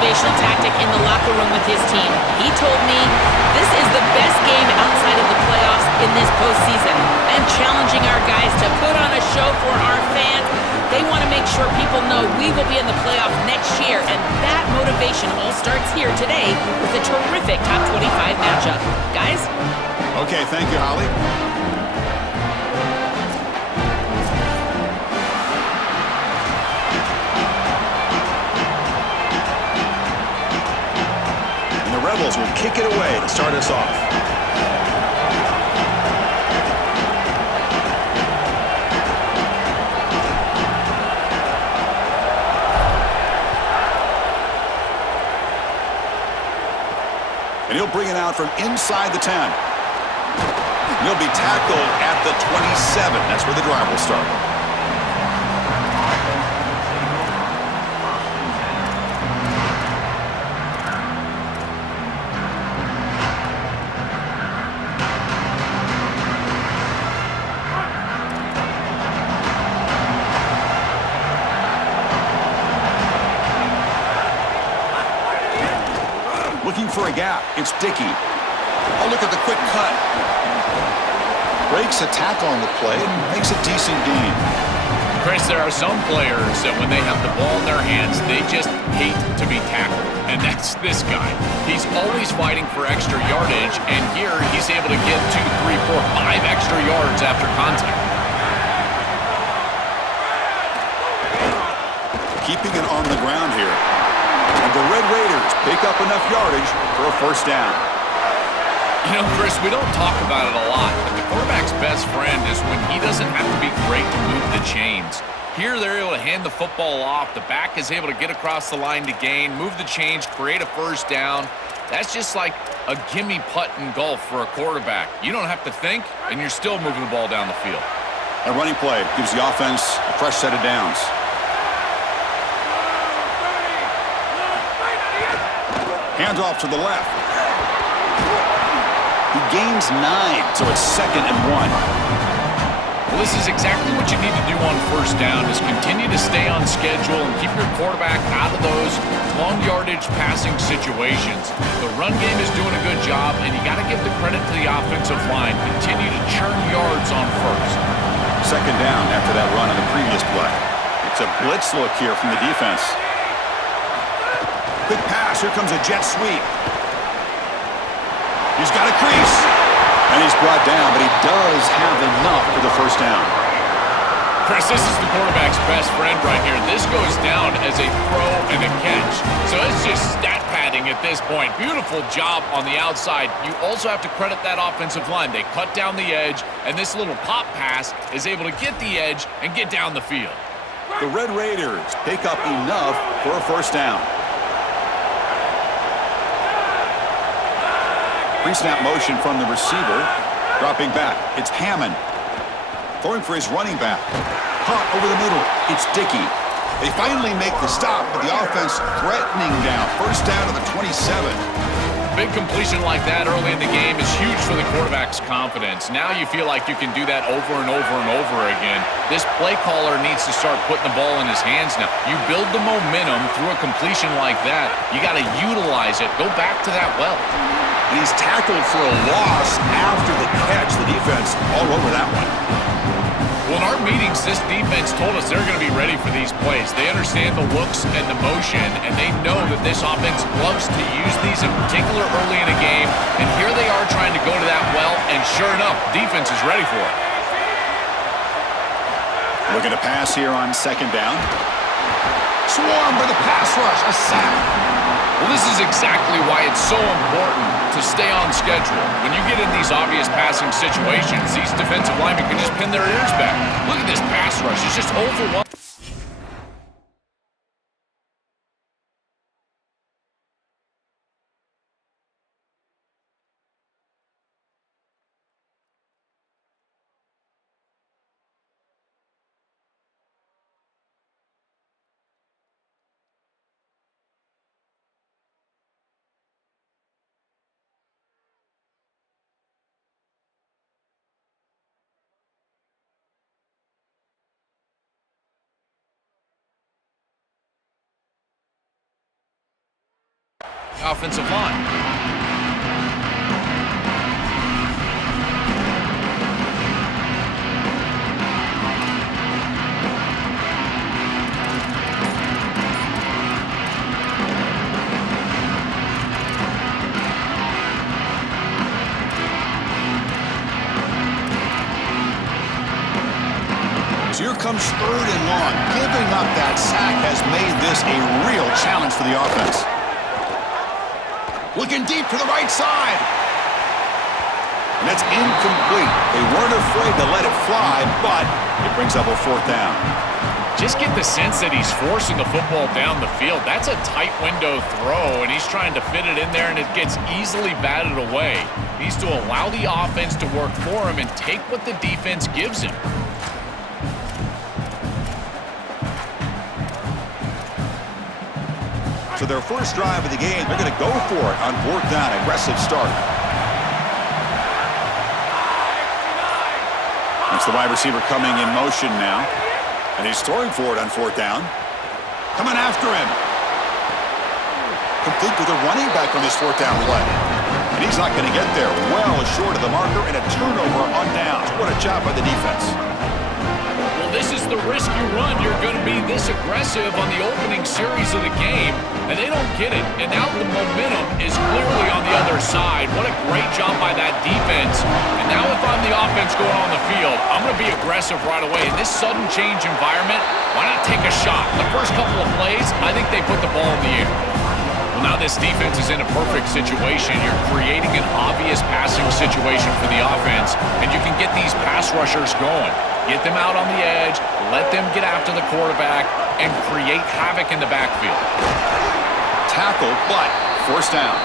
motivational tactic in the locker room with his team. He told me, this is the best game outside of the playoffs in this postseason. I'm challenging our guys to put on a show for our fans. They want to make sure people know we will be in the playoffs next year, and that motivation all starts here today with a terrific top 25 matchup. Guys? Okay, thank you, Holly. And the Rebels will kick it away to start us off. And he'll bring it out from inside the 10. And he'll be tackled at the 27. That's where the drive will start. Looking for a gap. It's Dickey. Oh, look at the quick cut. Breaks a tackle on the play and makes a decent gain. Chris, there are some players that when they have the ball in their hands, they just hate to be tackled. And that's this guy. He's always fighting for extra yardage, and here he's able to get 2, 3, 4, 5 extra yards after contact. Keeping it on the ground here. And the Red Raiders pick up enough yardage for a first down. You know, Chris, we don't talk about it a lot, but the quarterback's best friend is when he doesn't have to be great to move the chains. Here, they're able to hand the football off. The back is able to get across the line to gain, move the chains, create a first down. That's just like a gimme putt in golf for a quarterback. You don't have to think, and you're still moving the ball down the field. A running play gives the offense a fresh set of downs. Hands off to the left. He gains 9, so it's 2nd and 1. Well, this is exactly what you need to do on first down, is continue to stay on schedule and keep your quarterback out of those long yardage passing situations. The run game is doing a good job, and you got to give the credit to the offensive line. Continue to churn yards on first. 2nd down after that run on the previous play. It's a blitz look here from the defense. Quick pass. Here comes a jet sweep. He's got a crease. And he's brought down, but he does have enough for the first down. Chris, this is the quarterback's best friend right here. This goes down as a throw and a catch. So it's just stat padding at this point. Beautiful job on the outside. You also have to credit that offensive line. They cut down the edge, and this little pop pass is able to get the edge and get down the field. The Red Raiders pick up enough for a first down. Pre-snap motion from the receiver. Dropping back. It's Hammond. Throwing for his running back. Caught over the middle. It's Dickey. They finally make the stop, but the offense threatening now. First down to the 27. Big completion like that early in the game is huge for the quarterback's confidence. Now you feel like you can do that over and over and over again. This play caller needs to start putting the ball in his hands now. You build the momentum through a completion like that. You got to utilize it. Go back to that well. And he's tackled for a loss after the catch. The defense all over that one. Well, in our meetings, this defense told us they're going to be ready for these plays. They understand the looks and the motion, and they know that this offense loves to use these in particular early in a game. And here they are trying to go to that well, and sure enough, defense is ready for it. Looking to pass here on 2nd down. Swarmed by the pass rush. A sack. Well, this is exactly why it's so important to stay on schedule. When you get in these obvious passing situations, these defensive linemen can just pin their ears back. Look at this pass rush. It's just overwhelming. offensive line. Here comes 3rd and long. Giving up that sack has made this a real challenge for the offense. Looking deep to the right side. And that's incomplete. They weren't afraid to let it fly, but it brings up a 4th down. Just get the sense that he's forcing the football down the field. That's a tight window throw, and he's trying to fit it in there, and it gets easily batted away. He needs to allow the offense to work for him and take what the defense gives him. So their first drive of the game, they're going to go for it on 4th down. Aggressive start. That's the wide receiver coming in motion now. And he's throwing for it on 4th down. Coming after him. Complete with a running back on this 4th down play. And he's not going to get there. Well short of the marker and a turnover on downs. What a job by the defense. This is the risk you run. You're going to be this aggressive on the opening series of the game, and they don't get it. And now the momentum is clearly on the other side. What a great job by that defense. And now if I'm the offense going on the field, I'm going to be aggressive right away. In this sudden change environment, why not take a shot? The first couple of plays, I think they put the ball in the air. Well, now this defense is in a perfect situation. You're creating an obvious passing situation for the offense, and you can get these pass rushers going. Get them out on the edge, let them get after the quarterback, and create havoc in the backfield. Tackle, but 1st down.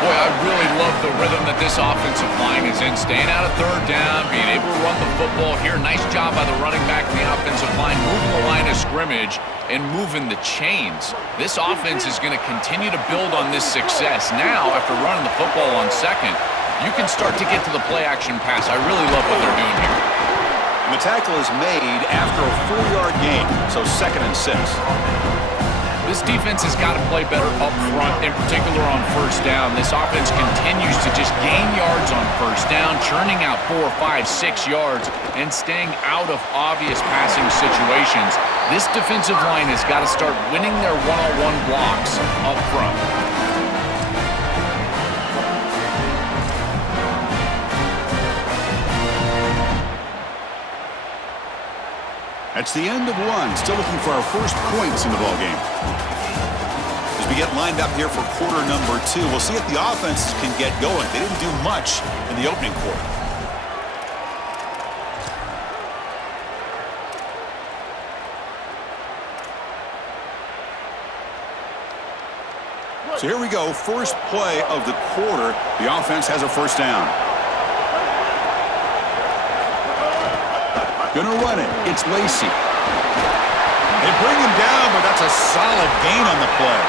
Boy, I really love the rhythm that this offensive line is in. Staying out of 3rd down, being able to run the football here. Nice job by the running back and the offensive line, moving the line of scrimmage and moving the chains. This offense is going to continue to build on this success. Now, after running the football on 2nd, you can start to get to the play-action pass. I really love what they're doing here. And the tackle is made after a 4-yard gain, so 2nd and 6. This defense has got to play better up front, in particular on 1st down. This offense continues to just gain yards on 1st down, churning out 4, 5, 6 yards, and staying out of obvious passing situations. This defensive line has got to start winning their one-on-one blocks up front. That's the end of 1. Still looking for our first points in the ballgame. As we get lined up here for quarter number 2, we'll see if the offenses can get going. They didn't do much in the opening quarter. So here we go. First play of the quarter. The offense has a 1st down. Gonna run it. It's Lacy. They bring him down, but that's a solid gain on the play.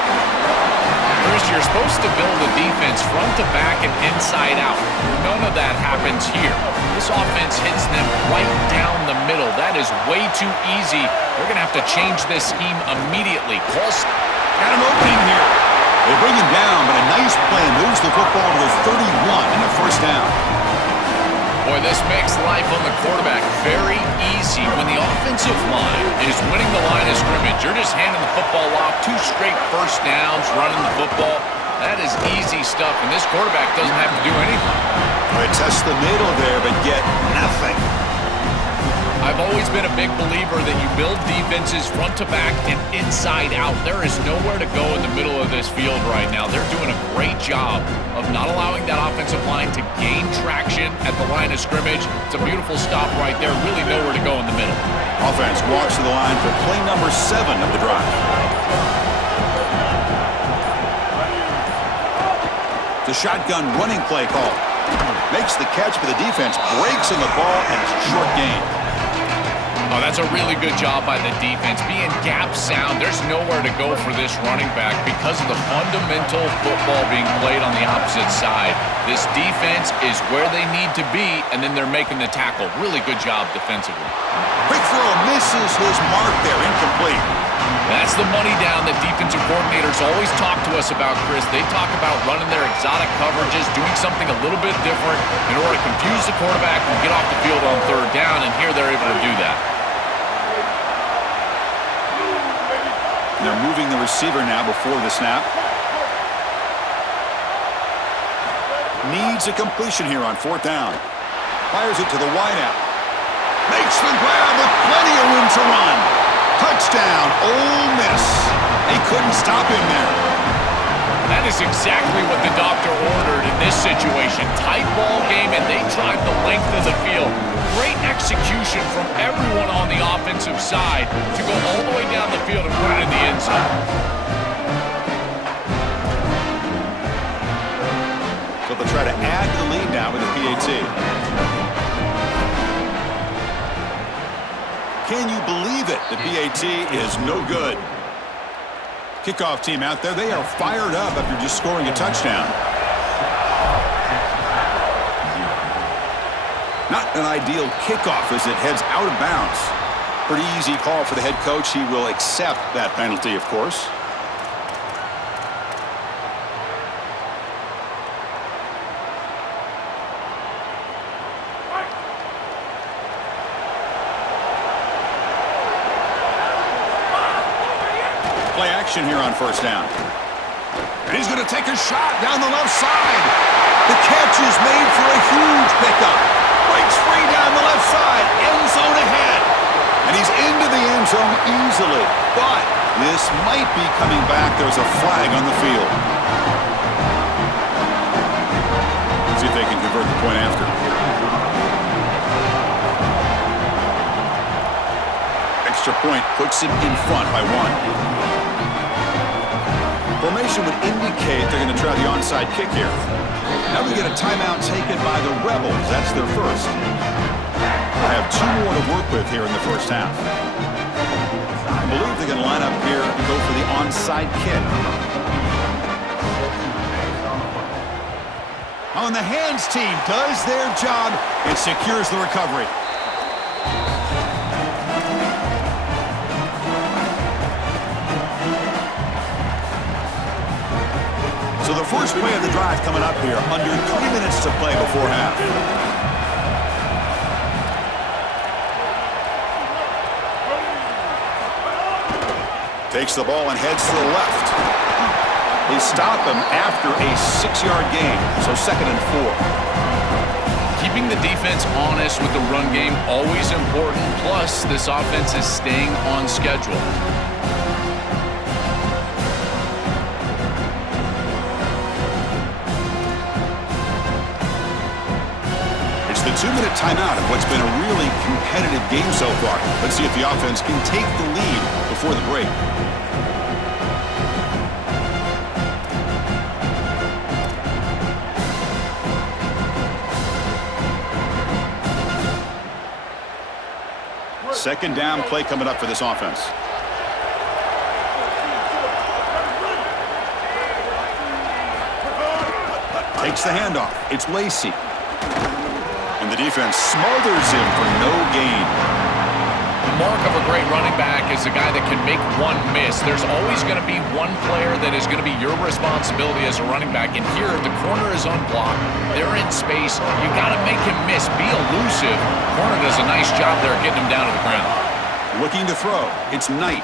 Chris, you're supposed to build a defense front to back and inside out. None of that happens here. This offense hits them right down the middle. That is way too easy. They're gonna have to change this scheme immediately. Got an opening here. They bring him down, but a nice play moves the football to the 31 and a 1st down. Boy, this makes life on the quarterback very easy. When the offensive line is winning the line of scrimmage, you're just handing the football off. 2 straight 1st downs, running the football. That is easy stuff, and this quarterback doesn't have to do anything. They test the middle there, but get nothing. I've always been a big believer that you build defenses front to back and inside out. There is nowhere to go in the middle of this field right now. They're doing a great job of not allowing that offensive line to gain traction at the line of scrimmage. It's a beautiful stop right there. Really nowhere to go in the middle. Offense walks to the line for play number 7 of the drive. The shotgun running play call. Makes the catch, but the defense breaks in the ball, and it's a short gain. Oh, that's a really good job by the defense. Being gap sound, there's nowhere to go for this running back because of the fundamental football being played on the opposite side. This defense is where they need to be, and then they're making the tackle. Really good job defensively. Quick throw misses his mark there, incomplete. That's the money down that defensive coordinators always talk to us about, Chris. They talk about running their exotic coverages, doing something a little bit different in order to confuse the quarterback and get off the field on third down, and here they're able to do that. They're moving the receiver now before the snap. Needs a completion here on fourth down. Fires it to the wideout. Makes the grab with plenty of room to run. Touchdown, Ole Miss. They couldn't stop him there. That is exactly what the doctor ordered in this situation. Tight ball game, and they drive the length of the field. Great execution from everyone on the offensive side to go all the way down the field and put it in the end zone. So they'll try to add to the lead now with the PAT. Can you believe it? The PAT is no good. Kickoff team out there, they are fired up after just scoring a touchdown. Not an ideal kickoff as it heads out of bounds. Pretty easy call for the head coach. He will accept that penalty, of course. Play action here on first down. And he's going to take a shot down the left side. The catch is made for a huge pickup. Breaks free down the left side. End zone ahead. And he's into the end zone easily. But this might be coming back. There's a flag on the field. See if they can convert the point after. Extra point puts it in front by 1. Formation would indicate they're going to try the onside kick here. Now we get a timeout taken by the Rebels. That's their first. I have 2 more to work with here in the first half. I believe they're going to line up here and go for the onside kick. On the hands team does their job and secures the recovery. So the first play of the drive coming up here, under 3 minutes to play before half. Takes the ball and heads to the left. They stop him after a 6-yard gain, so 2nd and 4. Keeping the defense honest with the run game, always important. Plus, this offense is staying on schedule. The 2-minute timeout of what's been a really competitive game so far. Let's see if the offense can take the lead before the break. Second down play coming up for this offense. Takes the handoff. It's Lacey. And the defense smothers him for no gain. The mark of a great running back is a guy that can make one miss. There's always going to be one player that is going to be your responsibility as a running back. And here, the corner is unblocked. They're in space. You got to make him miss. Be elusive. Corner does a nice job there getting him down to the ground. Looking to throw. It's Knight.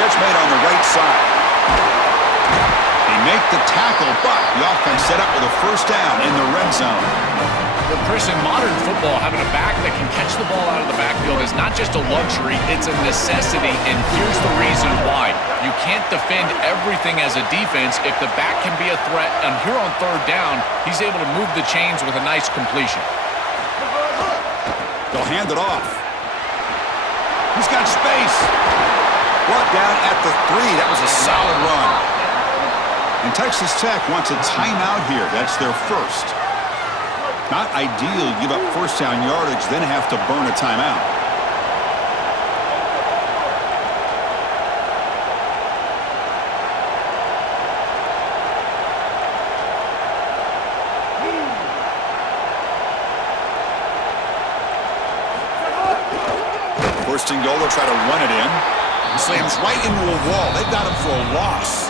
Catch made on the right side. They make the tackle, but the offense set up with a first down in the red zone. Well, Chris, in modern football, having a back that can catch the ball out of the backfield is not just a luxury, it's a necessity, and here's the reason why. You can't defend everything as a defense if the back can be a threat, and here on third down, he's able to move the chains with a nice completion. They'll hand it off. He's got space. Brought down at the 3. That was a solid run. And Texas Tech wants a timeout here. That's their first. Not ideal. Give up first down yardage, then have to burn a timeout. First and goal, they'll try to run it in. Slams right into a wall. They've got him for a loss.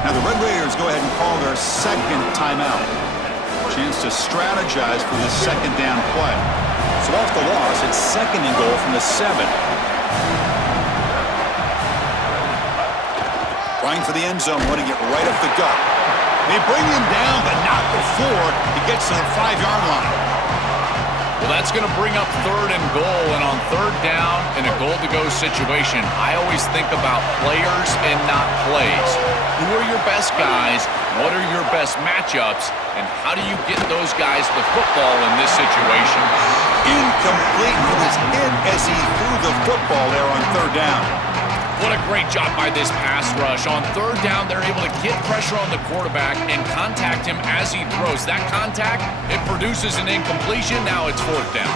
Now the Red Raiders go ahead and call their second timeout. Chance to strategize for this second down play. So off the loss, it's 2nd and goal from the 7. Trying for the end zone, running it right up the gut. They bring him down, but not before he gets to the 5-yard line. Well, that's going to bring up 3rd and goal, and on 3rd down in a goal-to-go situation, I always think about players and not plays. Who are your best guys? What are your best matchups? And how do you get those guys the football in this situation? Incomplete. He was in as he threw the football there on 3rd down. What a great job by this pass rush. On 3rd down, they're able to get pressure on the quarterback and contact him as he throws. That contact, it produces an incompletion. Now it's 4th down.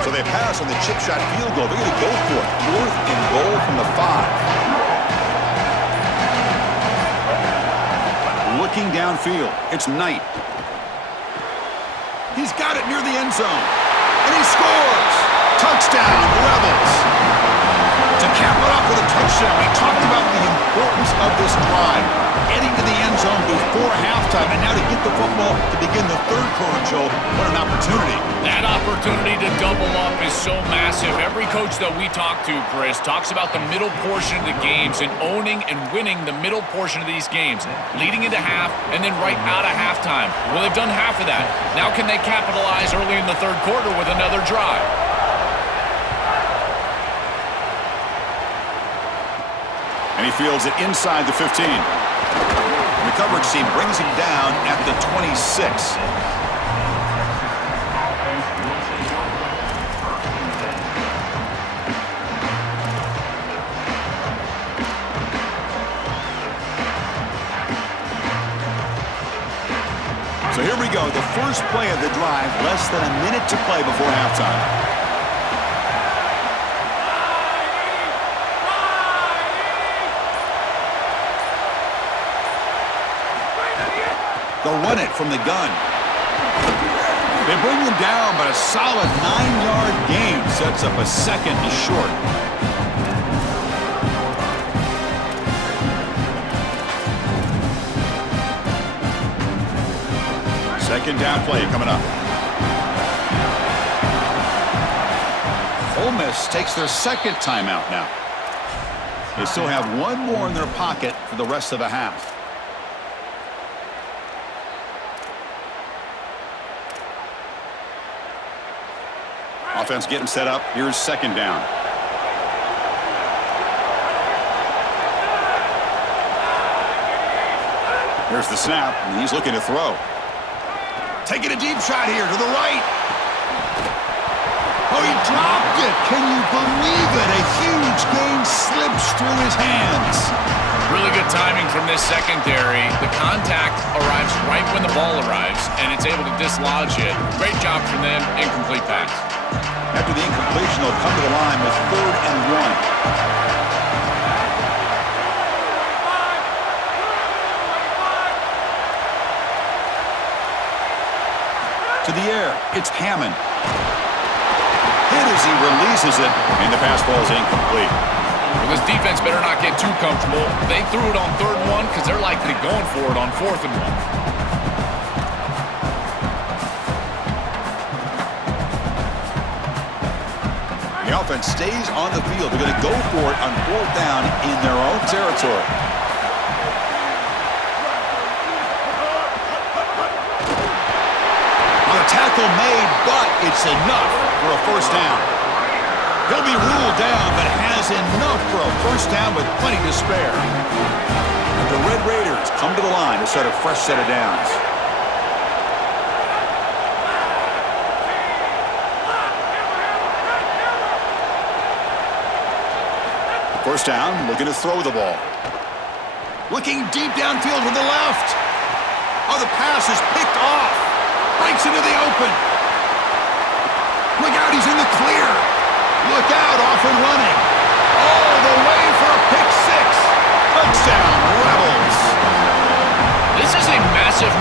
So they pass on the chip shot field goal. They're going to go for it. 4th and goal from the 5. Looking downfield, it's Knight. He's got it near the end zone, and he scores! Touchdown, Rebels! To cap it off with a touchdown, we talked about the importance of this drive. Getting to the end zone before halftime, and now to get the football to begin the 3rd quarter, Joe. What an opportunity. That opportunity to double up is so massive. Every coach that we talk to, Chris, talks about the middle portion of the games and owning and winning the middle portion of these games, leading into half and then right out of halftime. Well, they've done half of that. Now can they capitalize early in the 3rd quarter with another drive? And he fields it inside the 15. And the coverage team brings him down at the 26. So here we go, the first play of the drive, less than a minute to play before halftime. They'll run it from the gun. They bring him down, but a solid 9-yard gain sets up a 2nd and short. Second down play coming up. Ole Miss takes their 2nd timeout now. They still have one more in their pocket for the rest of the half. Offense getting set up. Here's 2nd down. Here's the snap, and he's looking to throw. Taking a deep shot here to the right. Oh, he dropped it. Can you believe it? A huge gain slips through his hands. Really good timing from this secondary. The contact arrives right when the ball arrives, and it's able to dislodge it. Great job from them. Incomplete pass. After the incompletion, they'll come to the line with 3rd and 1. To the air, it's Hammond. Hit as he releases it, and the pass ball is incomplete. Well, this defense better not get too comfortable. They threw it on 3rd and 1 because they're likely going for it on 4th and 1. The offense stays on the field. They're going to go for it on 4th down in their own territory. On a tackle made, but it's enough for a 1st down. He'll be ruled down, but has enough for a 1st down with plenty to spare. And the Red Raiders come to the line to start a fresh set of downs. 1st down, looking to throw the ball. Looking deep downfield to the left. Oh, the pass is picked off. Breaks into the open. Look out, he's in the clear. Look out, off and running. All the way for a pick 6. Touchdown, Rebels.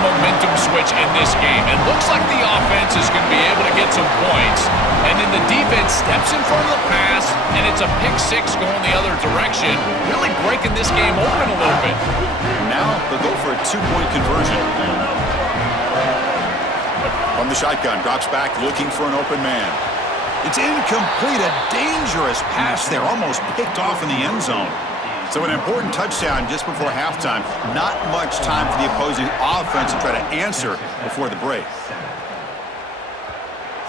momentum switch in this game. It looks like the offense is going to be able to get some points, and then the defense steps in front of the pass, and it's a pick six going the other direction, really breaking this game open a little bit. Now they'll go for a two-point conversion. From the shotgun, drops back looking for an open man. It's incomplete, a dangerous pass there, almost picked off in the end zone. So an important touchdown just before halftime. Not much time for the opposing offense to try to answer before the break.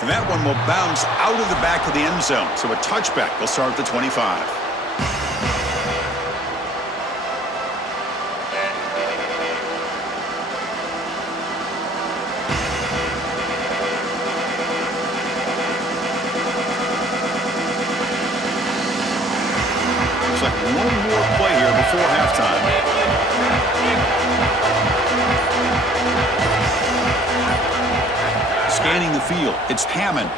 And that one will bounce out of the back of the end zone. So a touchback. They'll start at the 25. Like one more play here before halftime. Scanning the field, it's Hammond.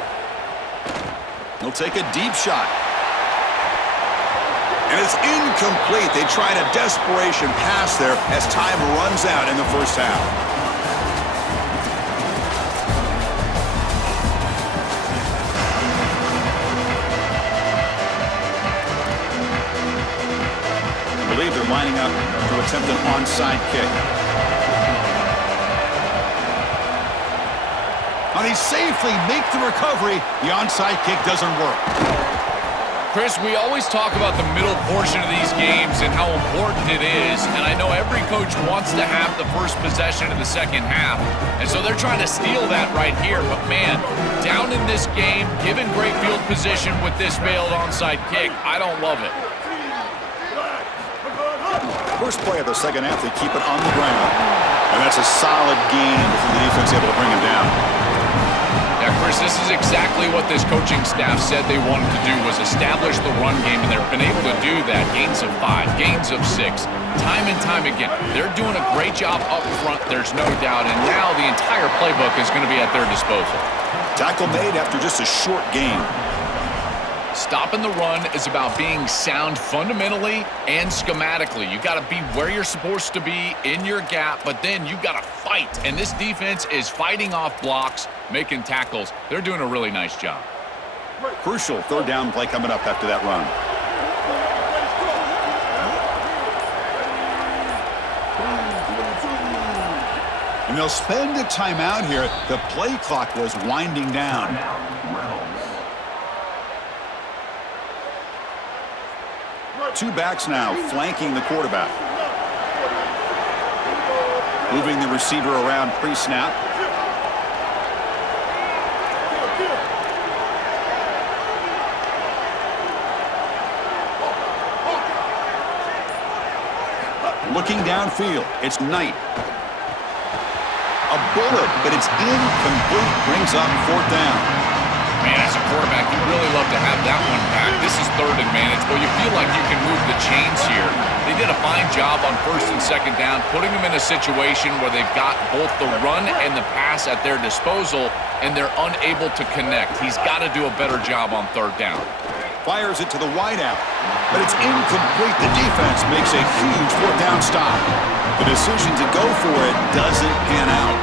He'll take a deep shot. And it's incomplete. They tried a desperation pass there as time runs out in the first half. I believe they're lining up to attempt an onside kick. And they safely make the recovery. The onside kick doesn't work. Chris, we always talk about the middle portion of these games and how important it is, and I know every coach wants to have the first possession of the second half, and so they're trying to steal that right here. But man, down in this game, given great field position with this failed onside kick, I don't love it. First play of the second half, they keep it on the ground. And that's a solid gain before the defense able to bring him down. Yeah, Chris, this is exactly what this coaching staff said they wanted to do, was establish the run game, and they've been able to do that. Gains of 5, gains of 6, time and time again. They're doing a great job up front, there's no doubt, and now the entire playbook is going to be at their disposal. Tackle made after just a short gain. Stopping the run is about being sound fundamentally and schematically. You got to be where you're supposed to be in your gap, but then you got to fight. And this defense is fighting off blocks, making tackles. They're doing a really nice job. Crucial third down play coming up after that run. And they'll spend a timeout here. The play clock was winding down. Two backs now flanking the quarterback. Moving the receiver around pre-snap. Looking downfield, it's Knight. A bullet, but it's incomplete. Brings up fourth down. Man, as a quarterback, you really love to have that one back. This is third and managed. Well, you feel like you can move the chains here. They did a fine job on first and second down, putting them in a situation where they've got both the run and the pass at their disposal, and they're unable to connect. He's got to do a better job on third down. Fires it to the wideout, but it's incomplete. The defense makes a huge fourth down stop. The decision to go for it doesn't pan out.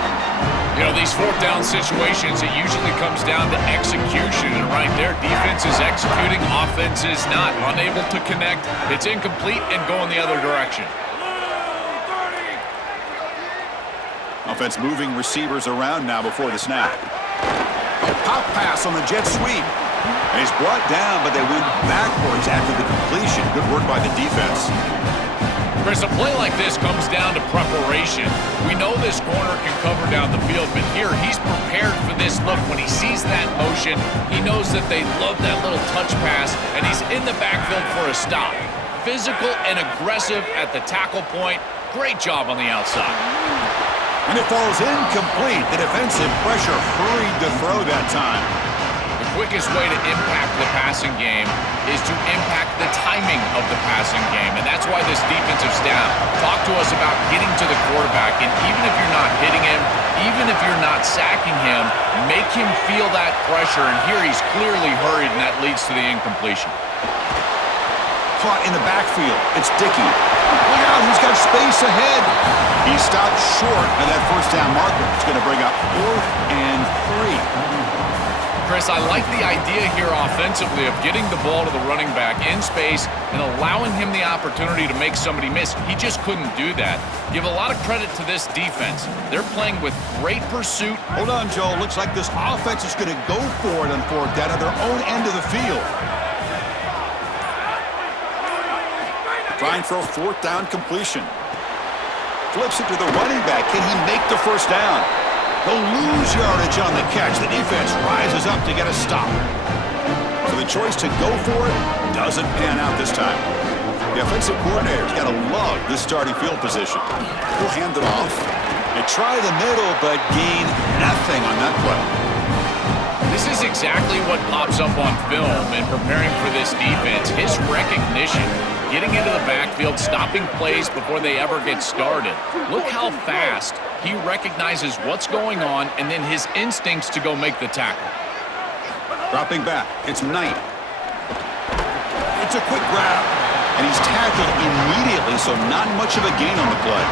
You know, these fourth down situations, it usually comes down to execution. And right there, defense is executing, offense is not. Unable to connect, it's incomplete and going the other direction. Offense moving receivers around now before the snap. A pop pass on the jet sweep. And he's brought down, but they went backwards after the completion. Good work by the defense. Chris, a play like this comes down to preparation. We know this corner can cover down the field, but here he's prepared for this look. When he sees that motion, he knows that they love that little touch pass, and he's in the backfield for a stop. Physical and aggressive at the tackle point. Great job on the outside. And it falls incomplete. The defensive pressure hurried to throw that time. The quickest way to impact the passing game is to impact the timing of the passing game. And that's why this defensive staff talked to us about getting to the quarterback. And even if you're not hitting him, even if you're not sacking him, make him feel that pressure. And here he's clearly hurried, and that leads to the incompletion. Caught in the backfield. It's Dickey. Wow, he's got space ahead. He stopped short of that first down marker. It's going to bring up 4th and 3. Chris, I like the idea here offensively of getting the ball to the running back in space and allowing him the opportunity to make somebody miss. He just couldn't do that. Give a lot of credit to this defense. They're playing with great pursuit. Hold on, Joe. Looks like this offense is going to go for it on 4th down at their own end of the field. Trying for a 4th down completion. Flips it to the running back. Can he make the first down? They'll lose yardage on the catch. The defense rises up to get a stop. So the choice to go for it doesn't pan out this time. The offensive coordinator's got to love this starting field position. He'll hand it off. They try the middle, but gain nothing on that play. This is exactly what pops up on film in preparing for this defense. His recognition, getting into the backfield, stopping plays before they ever get started. Look how fast he recognizes what's going on and then his instincts to go make the tackle. Dropping back, it's Knight. It's a quick grab, and he's tackled immediately, so not much of a gain on the play.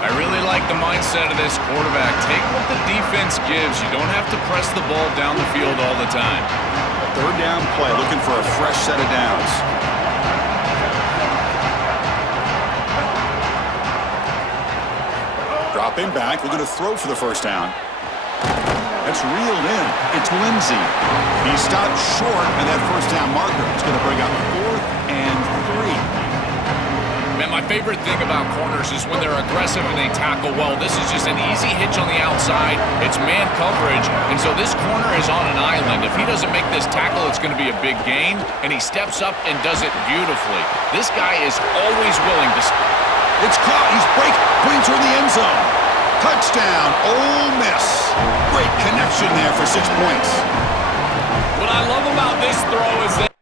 I really like the mindset of this quarterback. Take what the defense gives. You don't have to press the ball down the field all the time. 3rd down play, looking for a fresh set of downs. Dropping back, we're going to throw for the first down. That's reeled in. It's Lindsey. He stopped short of that first down marker. It's going to bring up 4th and 3. Man, my favorite thing about corners is when they're aggressive and they tackle well. This is just an easy hitch on the outside. It's man coverage, and so this corner is on an island. If he doesn't make this tackle, it's going to be a big gain, and he steps up and does it beautifully. This guy is always willing to... It's caught. He's breaking through the end zone. Touchdown, Ole Miss. Great connection there for 6 points. What I love about this throw is that